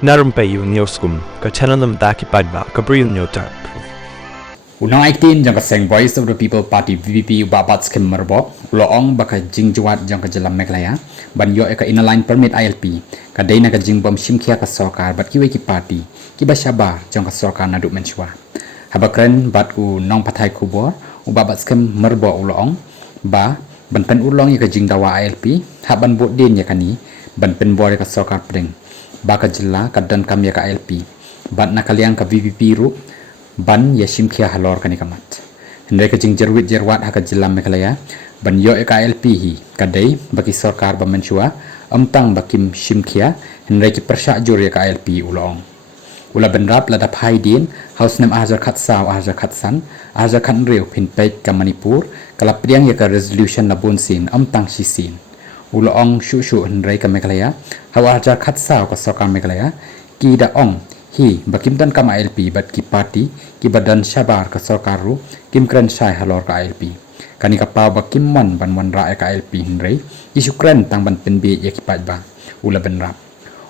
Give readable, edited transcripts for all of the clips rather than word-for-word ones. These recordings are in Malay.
Narum payu nioskum, ka chananam daki padba, ka bril nyotar. Unang 18 jang ka seng Voice of the People Party VVP babat skem merbo loong baka jing juat jang ka jelam meklaya ban yo ka inalign permit ILP ka dei na ka jing bom shimkhia ka sarkar bat kiwe ki party ki ba shabar jang ka sarkar na du menchwa habakren bat u nong pathai kubor u babat skem merbo u loong ba ban pen u long ya ka jing dawa ILP haban bot din ya kani ban pen bor ka sarkar pring ba ka jilla ka dan kam ya ka ILP bat na kaliang ka VVP ru ban ya shimkhia halor kani kamat hendai ka jing jerwit jerwat haka jilam mekalaya ban yo ka LP hi kadai bagi sarkar ba menchua amtang bakim shimkhia hendai ki persyak jur ya ka LP ulong ula benrap lada phai din house nem ahjar khat saw ahjar khat san ahjar khat reu phin pek ka manipur kala priang ya ka resolution na bun sin amtang si sin ulong shu shu hendai ka mekalaya hawa ahjar khat saw ka sarkar mekalaya ki da ong hi bakim dan kam ILP bat ki party ki badan shabar ka sarkaru kim kren sai halor ka ILP kani ka pa bakim man ban wan ra ka ILP hinrei isukren tang ban penbe ya ki ba ula benrap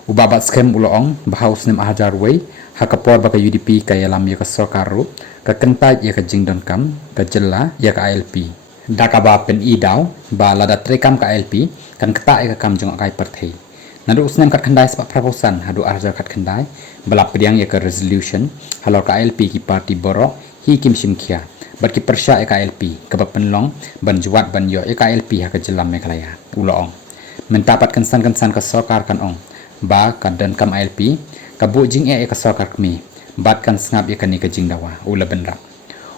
ubabat skem ulong bahaus nem ajar wei hakapor ba ka UDP ka yalam ya ka sarkaru ka kenpat ya ka jingdon kam ka jella ya ka ILP dakaba pen idaw ba lada trekam ka ILP kan kata ya ka kam jong kai perthei nadu usnem kat khandai sebab proposan hadu arja kat khandai balap priang ya ke resolution halor ka LP ki party borok hi kim shimkhia bat ki persya ka LP ke penlong ban juat ban yo ka LP ha ke jelam mekalaya ulong mentapat kensan ke sarkar kan ong ba ka dan kam LP ka bu jing ka sarkar kmi bat kan sngap ya kani ke jing dawa ula benrap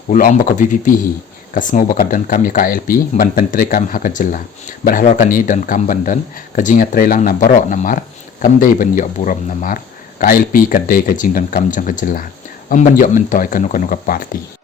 ulong ba ka VPP hi ka sngo ba ka dan kam ya ka LP ban pentre kam ha ke jella bar halor kani dan kam bandan ka jing ya trelang na borok namar kam dei ban yo buram namar ka LP ka dei ka jing dan kam jang ka jella amban yo mentoy kanu ka party